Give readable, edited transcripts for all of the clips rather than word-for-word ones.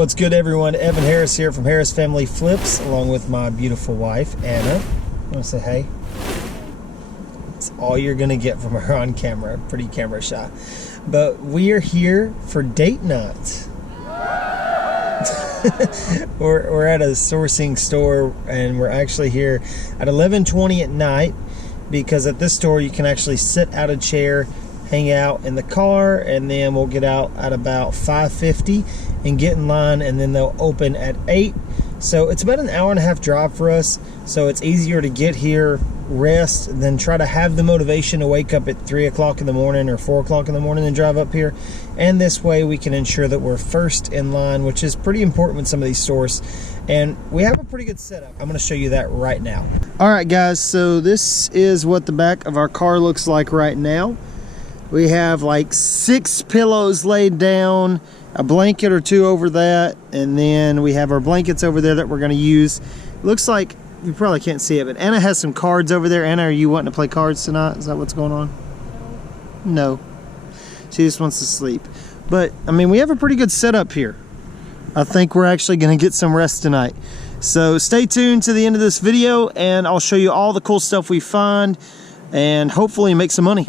What's good, everyone? Evan Harris here from Harris Family Flips, along with my beautiful wife, Anna. I want to say hey. It's all you're going to get from her on camera. Pretty camera shy. But we are here for date night. we're at a sourcing store, and we're actually here at 11:20 at night, because at this store you can actually sit out a chair, hang out in the car, and then we'll get out at about 5:50 and get in line, and then they'll open at 8. So it's about an hour and a half drive for us, so it's easier to get here, rest, than try to have the motivation to wake up at 3 o'clock in the morning or 4 o'clock in the morning and drive up here. And this way we can ensure that we're first in line, which is pretty important with some of these stores. And we have a pretty good setup. I'm going to show you that right now. All right, guys, so this is what the back of our car looks like right now. We have like 6 pillows laid down, a blanket or 2 over that, and then we have our blankets over there that we're going to use. It looks like, you probably can't see it, but Anna has some cards over there. Anna, are you wanting to play cards tonight? Is that what's going on? No. She just wants to sleep. But, I mean, we have a pretty good setup here. I think we're actually going to get some rest tonight. So stay tuned to the end of this video, and I'll show you all the cool stuff we find, and hopefully make some money.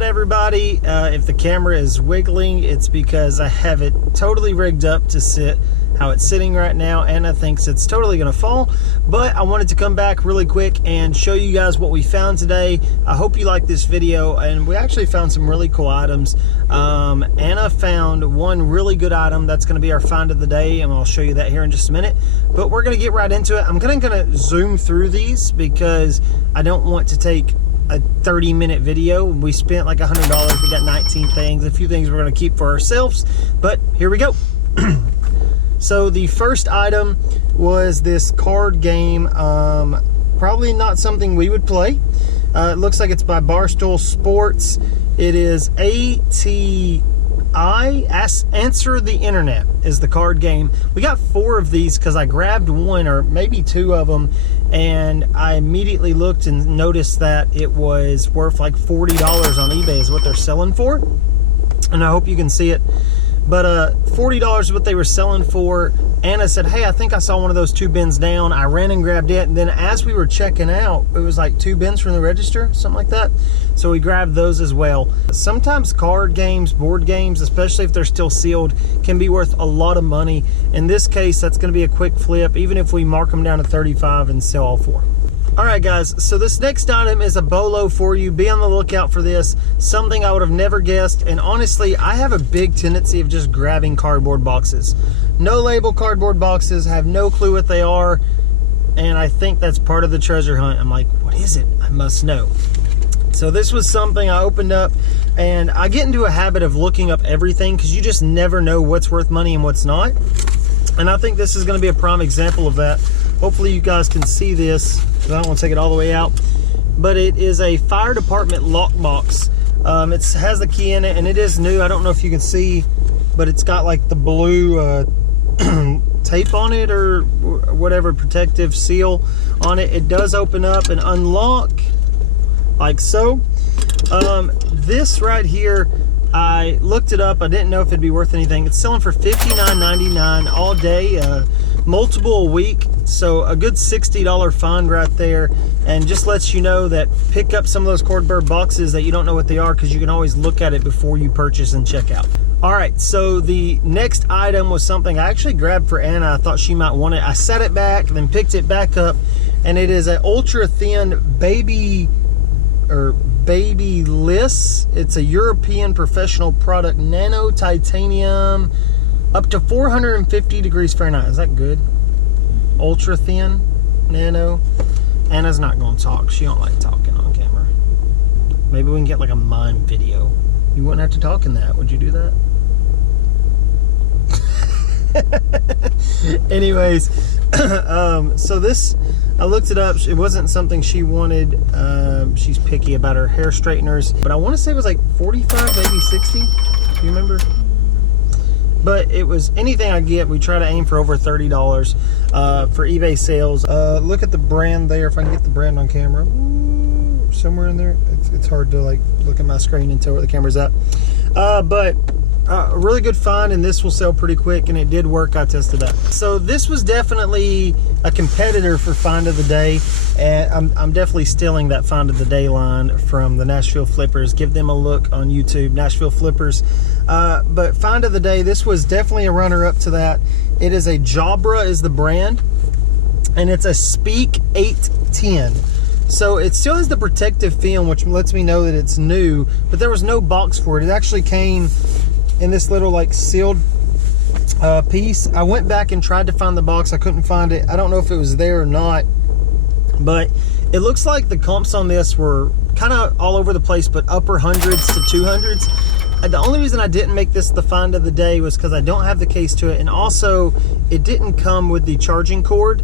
Everybody, if the camera is wiggling, it's because I have it totally rigged up to sit how it's sitting right now. Anna thinks it's totally gonna fall, but I wanted to come back really quick and show you guys what we found today. I hope you like this video, and we actually found some really cool items. Anna found one really good item that's gonna be our find of the day, and I'll show you that here in just a minute. But we're gonna get right into it. I'm gonna zoom through these because I don't want to take a 30-minute video. We spent like $100. We got 19 things, a few things we're going to keep for ourselves, but here we go. So the first item was this card game. Probably not something we would play. It looks like it's by Barstool Sports. It is ATI Answer the Internet is the card game. We got 4 of these because I grabbed one or maybe 2 of them, and I immediately looked and noticed that it was worth like $40 on eBay is what they're selling for. And I hope you can see it. But $40 is what they were selling for. Anna said, hey, I think I saw one of those 2 bins down. I ran and grabbed it. And then as we were checking out, it was like 2 bins from the register, something like that. So we grabbed those as well. Sometimes card games, board games, especially if they're still sealed, can be worth a lot of money. In this case, that's going to be a quick flip, even if we mark them down to 35 and sell all 4. All right, guys, so this next item is a bolo for you. Be on the lookout for this. Something I would have never guessed. And honestly, I have a big tendency of just grabbing cardboard boxes. No label cardboard boxes, have no clue what they are. And I think that's part of the treasure hunt. I'm like, what is it? I must know. So this was something I opened up, and I get into a habit of looking up everything because you just never know what's worth money and what's not. And I think this is going to be a prime example of that. Hopefully you guys can see this. I don't want to take it all the way out, but it is a fire department lockbox. It has the key in it, and it is new. I don't know if you can see, but it's got like the blue tape on it or whatever, protective seal on it. It does open up and unlock like so. This right here, I looked it up. I didn't know if it'd be worth anything. It's selling for $59.99 all day, multiple a week. So a good $60 find right there, and just lets you know that pick up some of those cardboard boxes that you don't know what they are, because you can always look at it before you purchase and check out. All right, so the next item was something I actually grabbed for Anna. I thought she might want it. I set it back, then picked it back up, and it is an ultra thin baby liss. It's a European professional product, nano titanium, up to 450 degrees Fahrenheit. Is that good? Ultra thin, nano. Anna's not going to talk. She don't like talking on camera. Maybe we can get like a mime video. You wouldn't have to talk in that. Would you do that? Anyways, so this, I looked it up. It wasn't something she wanted. She's picky about her hair straighteners, but I want to say it was like 45, maybe 60. Do you remember? But it was anything I get, we try to aim for over $30 for eBay sales. Look at the brand there, if I can get the brand on camera. Ooh, somewhere in there. It's hard to like look at my screen and tell where the camera's at. But a really good find, and this will sell pretty quick, and it did work. I tested that. So this was definitely a competitor for find of the day, and I'm definitely stealing that find of the day line from the Nashville Flippers. Give them a look on YouTube, Nashville Flippers. But find of the day, this was definitely a runner-up to that. It is a Jabra is the brand, and it's a Speak 810. So it still has the protective film, which lets me know that it's new, but there was no box for it. It actually came in this little like sealed piece. I went back and tried to find the box. I couldn't find it. I don't know if it was there or not, but it looks like the comps on this were kind of all over the place, but upper hundreds to 200s. The only reason I didn't make this the find of the day was because I don't have the case to it, and also it didn't come with the charging cord.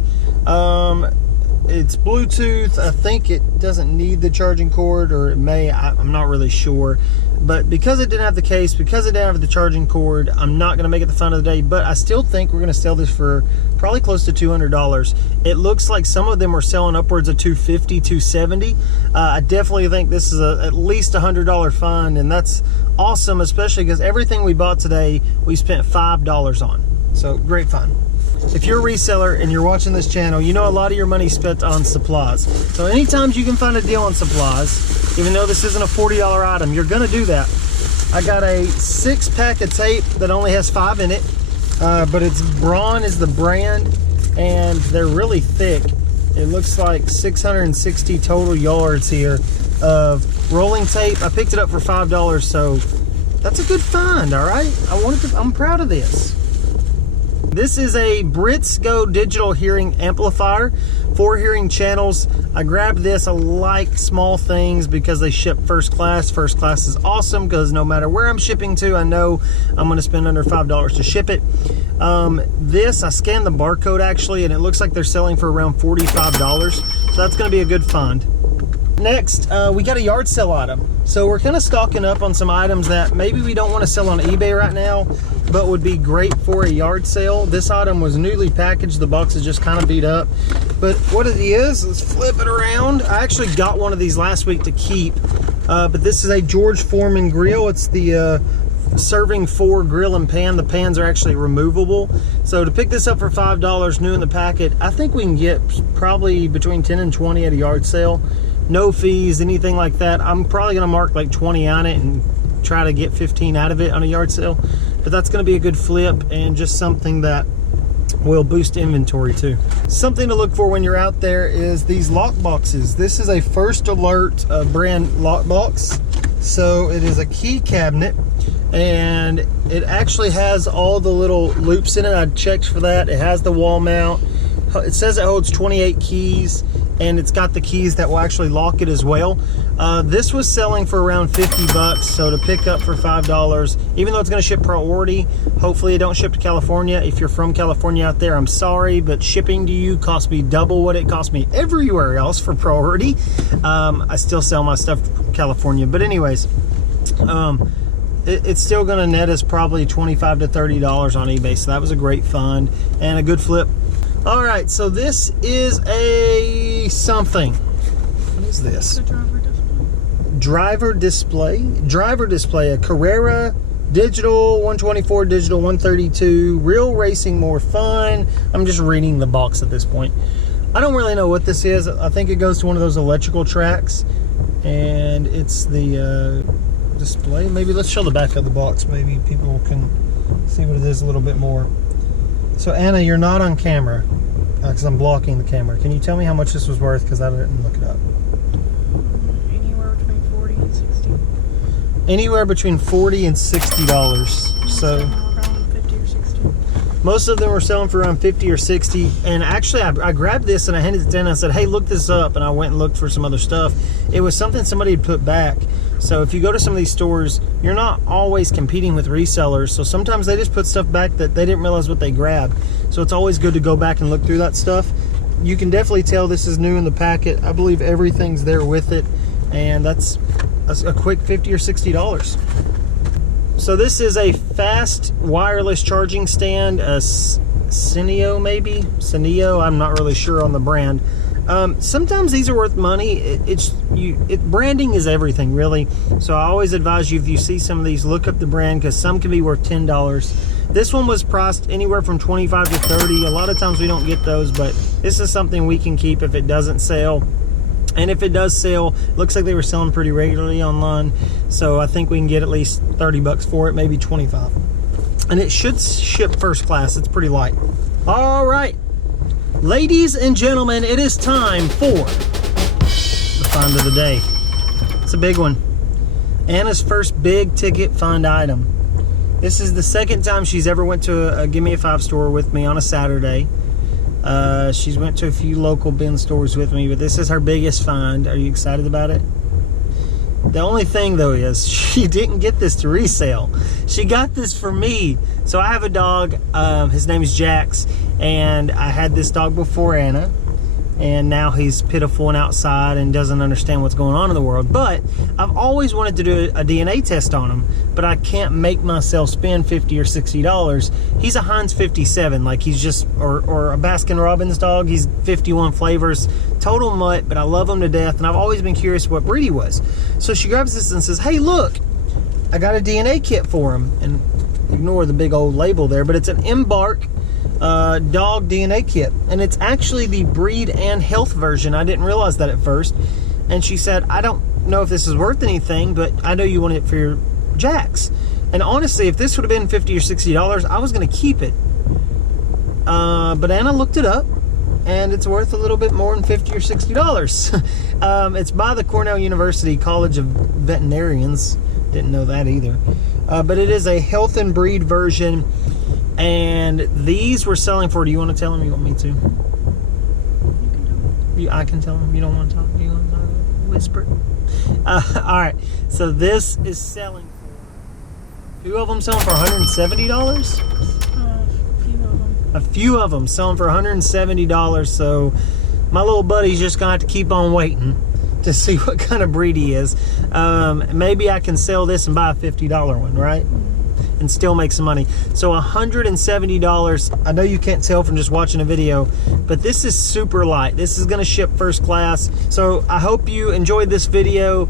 It's Bluetooth. I think it doesn't need the charging cord, or it may. I'm not really sure. But because it didn't have the case, because it didn't have the charging cord, I'm not going to make it the find of the day. But I still think we're going to sell this for probably close to $200. It looks like some of them are selling upwards of $250, $270. I definitely think this is at least $100 find, and that's awesome, especially because everything we bought today, we spent $5 on. So great find. If you're a reseller and you're watching this channel, you know a lot of your money spent on supplies. So anytime you can find a deal on supplies, even though this isn't a $40 item, you're gonna do that. I got a 6-pack of tape that only has 5 in it, but it's Braun is the brand, and they're really thick. It looks like 660 total yards here of rolling tape. I picked it up for $5, so that's a good find, all right? I'm proud of this. This is a Brits Go digital hearing amplifier, 4 hearing channels. I grabbed this. I like small things because they ship first class. First class is awesome because no matter where I'm shipping to, I know I'm going to spend under $5 to ship it. This, I scanned the barcode actually, and it looks like they're selling for around $45. So that's going to be a good find. Next, we got a yard sale item. So we're kind of stocking up on some items that maybe we don't want to sell on eBay right now, but would be great for a yard sale. This item was newly packaged. The box is just kind of beat up. But what it is, let's flip it around. I actually got one of these last week to keep. But this is a George Foreman grill. It's the serving 4 grill and pan. The pans are actually removable. So to pick this up for $5 new in the packet, I think we can get probably between 10 and 20 at a yard sale. No fees, anything like that. I'm probably gonna mark like 20 on it and try to get 15 out of it on a yard sale. But that's gonna be a good flip and just something that will boost inventory too. Something to look for when you're out there is these lock boxes. This is a First Alert brand lock box. So it is a key cabinet, and it actually has all the little loops in it. I checked for that. It has the wall mount. It says it holds 28 keys, and it's got the keys that will actually lock it as well. This was selling for around 50 bucks, so to pick up for $5, even though it's gonna ship priority, hopefully it don't ship to California. If you're from California out there, I'm sorry, but shipping to you cost me double what it cost me everywhere else for priority. I still sell my stuff to California, but anyways, it's still gonna net us probably $25 to $30 on eBay, so that was a great find and a good flip. All right, so this is a something. What is this? Driver display, a Carrera digital 124, digital 132, real racing, more fun. I'm just reading the box at this point. I don't really know what this is. I think it goes to one of those electrical tracks, and it's the display. Maybe let's show the back of the box. Maybe people can see what it is a little bit more. So Anna, you're not on camera because I'm blocking the camera. Can you tell me how much this was worth? Because I didn't look it up. Anywhere between 40 and 60. Anywhere between $40 and $60. So around 50 or 60. most of them were selling for around 50 or 60. And actually, I grabbed this and I handed it to Anna. I said, "Hey, look this up." And I went and looked for some other stuff. It was something somebody had put back. So if you go to some of these stores, you're not always competing with resellers. So sometimes they just put stuff back that they didn't realize what they grabbed. So it's always good to go back and look through that stuff. You can definitely tell this is new in the packet. I believe everything's there with it. And that's a quick $50 or $60. So this is a fast wireless charging stand, a Cineo maybe? Cineo, I'm not really sure on the brand. Sometimes these are worth money. Branding is everything, really. So I always advise you, if you see some of these, look up the brand, because some can be worth $10. This one was priced anywhere from $25 to $30. A lot of times we don't get those, but this is something we can keep if it doesn't sell. And if it does sell, looks like they were selling pretty regularly online. So I think we can get at least 30 bucks for it, maybe 25. And it should ship first class. It's pretty light. All right. Ladies and gentlemen, it is time for the find of the day. It's a big one. Anna's first big ticket find item. This is the second time she's ever went to a Give Me a 5 store with me on a Saturday. She's went to a few local bin stores with me, but this is her biggest find. Are you excited about it? The only thing though is she didn't get this to resale. She got this for me. So I have a dog, his name is Jax, and I had this dog before Anna, and now he's pitiful and outside and doesn't understand what's going on in the world. But I've always wanted to do a DNA test on him, but I can't make myself spend $50 or $60. He's a Heinz 57, like he's just, or a Baskin Robbins dog. He's 51 flavors, total mutt, but I love him to death, and I've always been curious what breed he was. So she grabs this and says, "Hey, look, I got a DNA kit for him." And ignore the big old label there, but it's an Embark dog DNA kit, and it's actually the breed and health version. I didn't realize that at first. And she said, "I don't know if this is worth anything, but I know you want it for your Jax." And honestly, if this would have been $50 or $60, I was going to keep it. But Anna looked it up, and it's worth a little bit more than $50 or $60. It's by the Cornell University College of Veterinarians. Didn't know that either. But it is a health and breed version. And these were selling for, do you want to tell them? You want me to? I can tell them. You don't want to talk? You want to talk? Whisper. All right. So this is selling for, two of them selling for $170? A few of them selling for $170. So my little buddy's just going to have to keep on waiting to see what kind of breed he is. Maybe I can sell this and buy a $50 one, right? And still make some money. So $170. I know you can't tell from just watching a video, but this is super light. This is gonna ship first class. So I hope you enjoyed this video.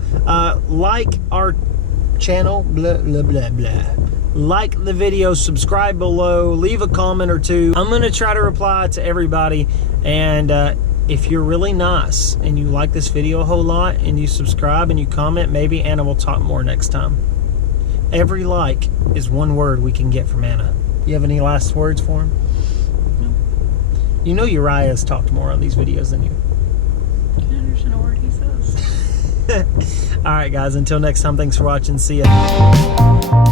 Like our channel, blah, blah, blah, blah. Like the video, subscribe below, leave a comment or two. I'm gonna try to reply to everybody. And if you're really nice and you like this video a whole lot and you subscribe and you comment, maybe Anna will talk more next time. Every like is one word we can get from Anna. You have any last words for him? No. You know Uriah's talked more on these videos than you. I can't understand a word he says. All right, guys, until next time, thanks for watching. See ya.